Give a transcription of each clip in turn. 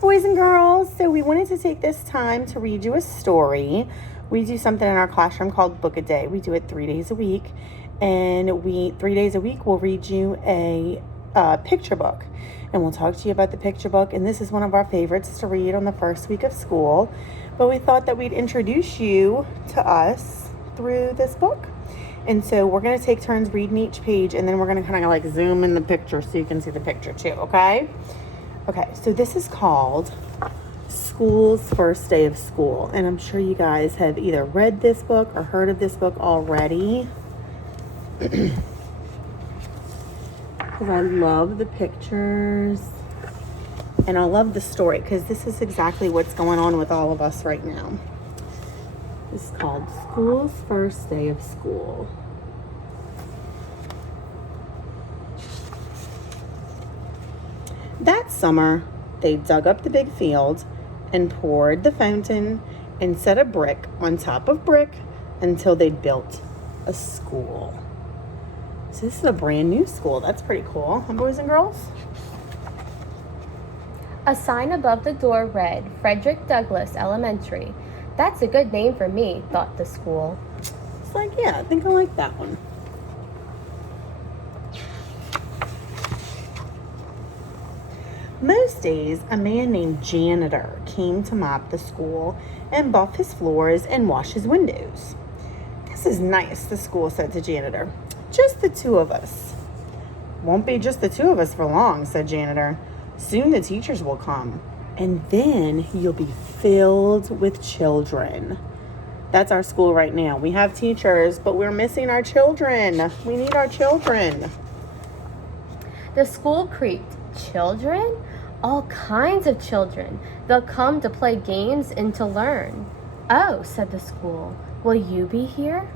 boys and girls. So we wanted to take this time to read you a story. We do something in our classroom called Book a Day. We do it 3 days a week. And 3 days a week, we'll read you a picture book. And we'll talk to you about the picture book. And this is one of our favorites to read on the first week of school. But we thought that we'd introduce you to us through this book. And so we're going to take turns reading each page. And then we're going to kind of like zoom in the picture so you can see the picture too, okay? Okay, so this is called School's First Day of School. And I'm sure you guys have either read this book or heard of this book already. Because I love the pictures. And I love the story because this is exactly what's going on with all of us right now. This is called School's First Day of School. That summer, they dug up the big field and poured the fountain and set a brick on top of brick until they'd built a school. So this is a brand new school. That's pretty cool, huh, boys and girls? A sign above the door read, Frederick Douglass Elementary. That's a good name for me, thought the school. It's like, yeah, I think I like that one. Most days, a man named Janitor came to mop the school and buff his floors and wash his windows. This is nice, the school said to Janitor. Just the two of us. Won't be just the two of us for long, said Janitor. Soon the teachers will come, and then you'll be filled with children. That's our school right now. We have teachers, but we're missing our children. We need our children. The school creaked. Children? All kinds of children. They'll come to play games and to learn. Oh, said the school. Will you be here?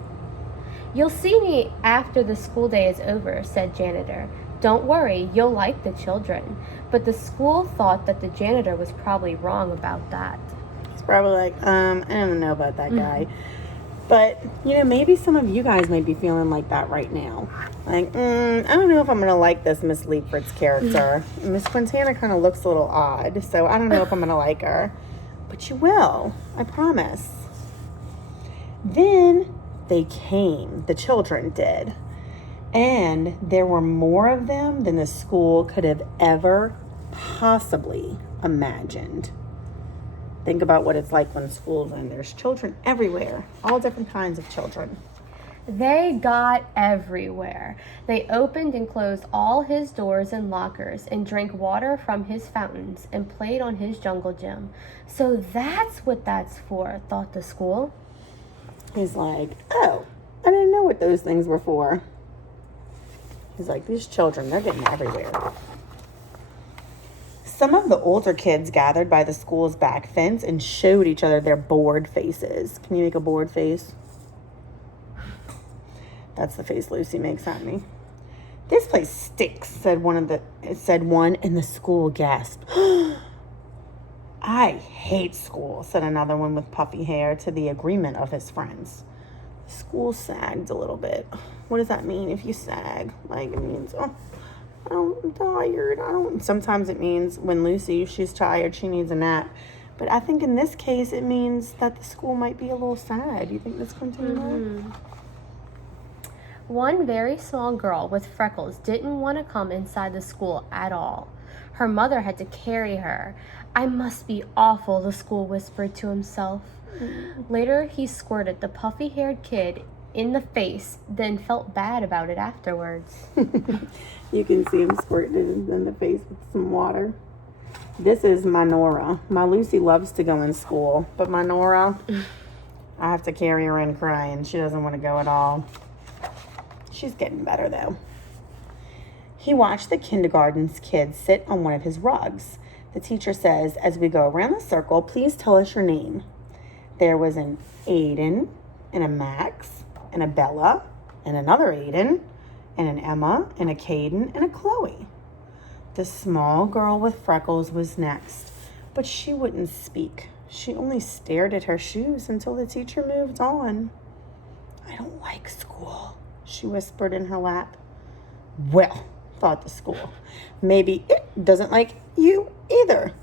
You'll see me after the school day is over, said Janitor. Don't worry, you'll like the children. But the school thought that the janitor was probably wrong about that. He's probably like, I don't know about that guy. But, maybe some of you guys might be feeling like that right now. Like, I don't know if I'm going to like this Miss Leifrit's character. Miss Quintana kind of looks a little odd, so I don't know if I'm going to like her. But you will, I promise. Then they came, the children did. And there were more of them than the school could have ever possibly imagined. Think about what it's like when school's in. There's children everywhere, all different kinds of children. They got everywhere. They opened and closed all his doors and lockers and drank water from his fountains and played on his jungle gym. So that's what that's for, thought the school. He's like, oh, I didn't know what those things were for. He's like, these children, they're getting everywhere. Some of the older kids gathered by the school's back fence and showed each other their bored faces. Can you make a bored face? That's the face Lucy makes at me. This place stinks, said one, and the school gasped. I hate school, said another one with puffy hair, to the agreement of his friends. School sagged a little bit. What does that mean if you sag? Like, it means, I'm tired. Sometimes it means when Lucy, she's tired, she needs a nap. But I think in this case, it means that the school might be a little sad. Do you think this continues? One very small girl with freckles didn't want to come inside the school at all. Her mother had to carry her. I must be awful, the school whispered to himself. Later, he squirted the puffy-haired kid in the face, then felt bad about it afterwards. You can see him squirting it in the face with some water. This is my Nora. My Lucy loves to go in school, but my Nora, I have to carry her in crying. She doesn't want to go at all. She's getting better, though. He watched the kindergarten's kids sit on one of his rugs. The teacher says, as we go around the circle, please tell us your name. There was an Aiden and a Max and a Bella and another Aiden and an Emma and a Caden and a Chloe. The small girl with freckles was next, but she wouldn't speak. She only stared at her shoes until the teacher moved on. I don't like school, she whispered in her lap. Well, thought the school, maybe it doesn't like you either.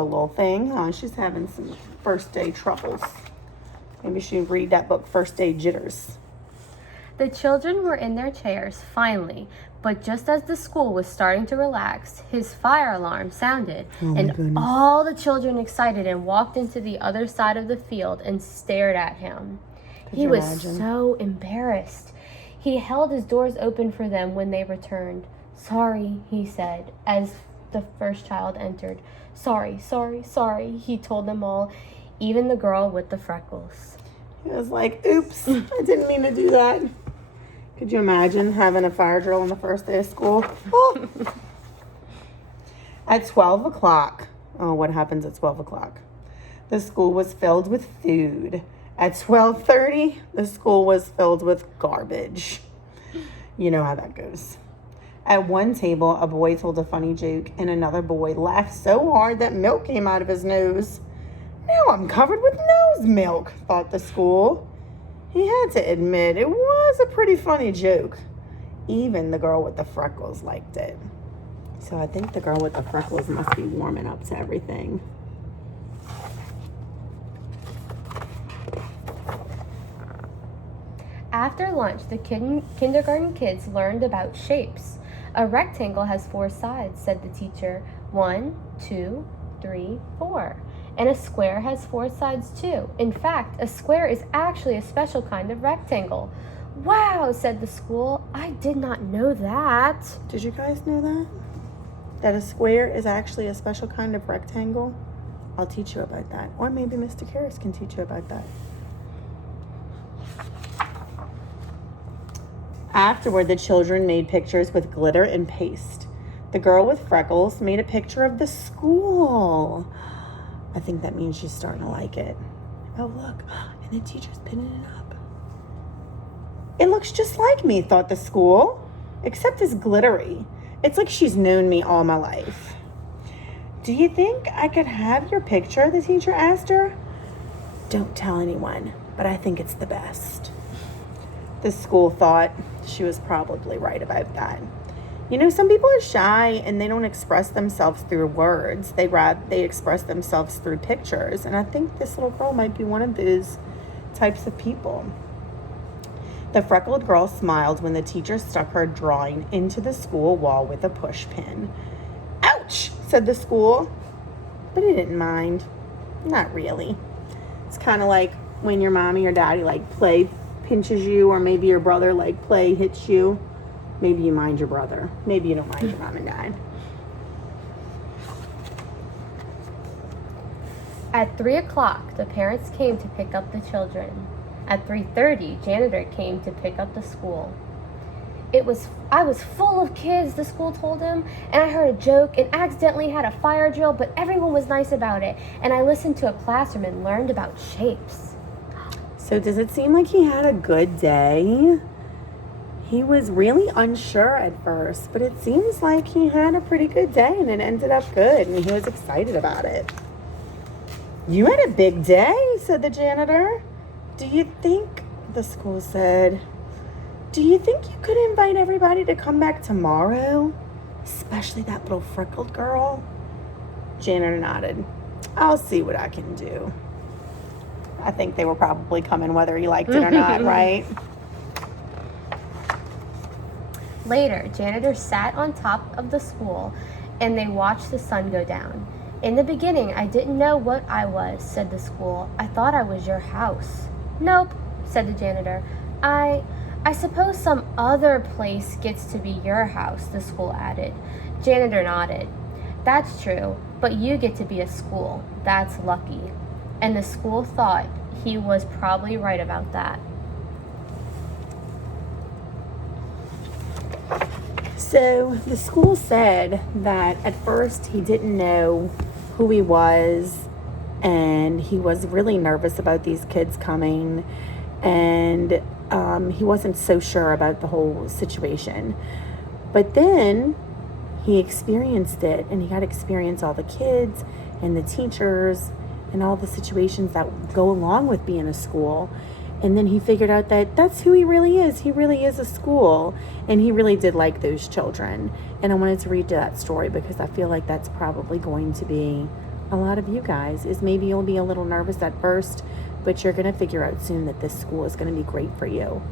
Poor little thing, huh? She's having some first day troubles. Maybe she should read that book, First Day Jitters. The children were in their chairs, finally, but just as the school was starting to relax, his fire alarm sounded, and all the children excited and walked into the other side of the field and stared at him. He was so embarrassed. He held his doors open for them when they returned. "Sorry," he said, as the first child entered. "Sorry, sorry, sorry," he told them all, even the girl with the freckles. He was like, oops, I didn't mean to do that. Could you imagine having a fire drill on the first day of school? Oh. At 12 o'clock, what happens at 12 o'clock? The school was filled with food. At 12:30, the school was filled with garbage. You know how that goes. At one table, a boy told a funny joke, and another boy laughed so hard that milk came out of his nose. "Now I'm covered with nose milk," thought the school. He had to admit it was a pretty funny joke. Even the girl with the freckles liked it. So I think the girl with the freckles must be warming up to everything. After lunch, the kindergarten kids learned about shapes. "A rectangle has 4 sides," said the teacher. 1, 2, 3, 4. "And a square has 4 sides too. In fact, a square is actually a special kind of rectangle." "Wow," said the school. "I did not know that." Did you guys know that? That a square is actually a special kind of rectangle? I'll teach you about that. Or maybe Mr. Karras can teach you about that. Afterward, the children made pictures with glitter and paste. The girl with freckles made a picture of the school. I think that means she's starting to like it. Oh, look. And the teacher's pinning it up. It looks just like me, thought the school, except it's glittery. It's like she's known me all my life. "Do you think I could have your picture?" the teacher asked her. "Don't tell anyone, but I think it's the best." The school thought she was probably right about that. You know, some people are shy and they don't express themselves through words. They express themselves through pictures. And I think this little girl might be one of those types of people. The freckled girl smiled when the teacher stuck her drawing into the school wall with a push pin. "Ouch," said the school. But he didn't mind. Not really. It's kind of like when your mommy or daddy play pinches you, or maybe your brother play hits you. Maybe you mind your brother. Maybe you don't mind your mom and dad. At 3 o'clock, the parents came to pick up the children. At 3:30, janitor came to pick up the school. I was full of kids," the school told him, "and I heard a joke and accidentally had a fire drill, but everyone was nice about it. And I listened to a classroom and learned about shapes." So does it seem like he had a good day? He was really unsure at first, but it seems like he had a pretty good day and it ended up good and he was excited about it. "You had a big day," said the janitor. "Do you think," the school said, "do you think you could invite everybody to come back tomorrow? Especially that little freckled girl?" Janitor nodded. "I'll see what I can do." I think they were probably coming whether he liked it or not, right? Later, janitor sat on top of the school and they watched the sun go down. "In the beginning, I didn't know what I was," said the school. "I thought I was your house." "Nope," said the janitor. I suppose some other place gets to be your house," the school added. Janitor nodded. "That's true, but you get to be a school. That's lucky." And the school thought he was probably right about that. So the school said that at first he didn't know who he was and he was really nervous about these kids coming and he wasn't so sure about the whole situation. But then he experienced it and he got to experience all the kids and the teachers and all the situations that go along with being a school. And then he figured out that that's who he really is. He really is a school. And he really did like those children. And I wanted to read that story because I feel like that's probably going to be a lot of you guys is maybe you'll be a little nervous at first, but you're going to figure out soon that this school is going to be great for you.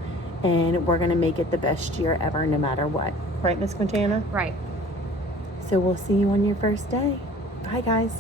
And we're going to make it the best year ever, no matter what. Right, Miss Quintana? Right. So we'll see you on your first day. Bye, guys.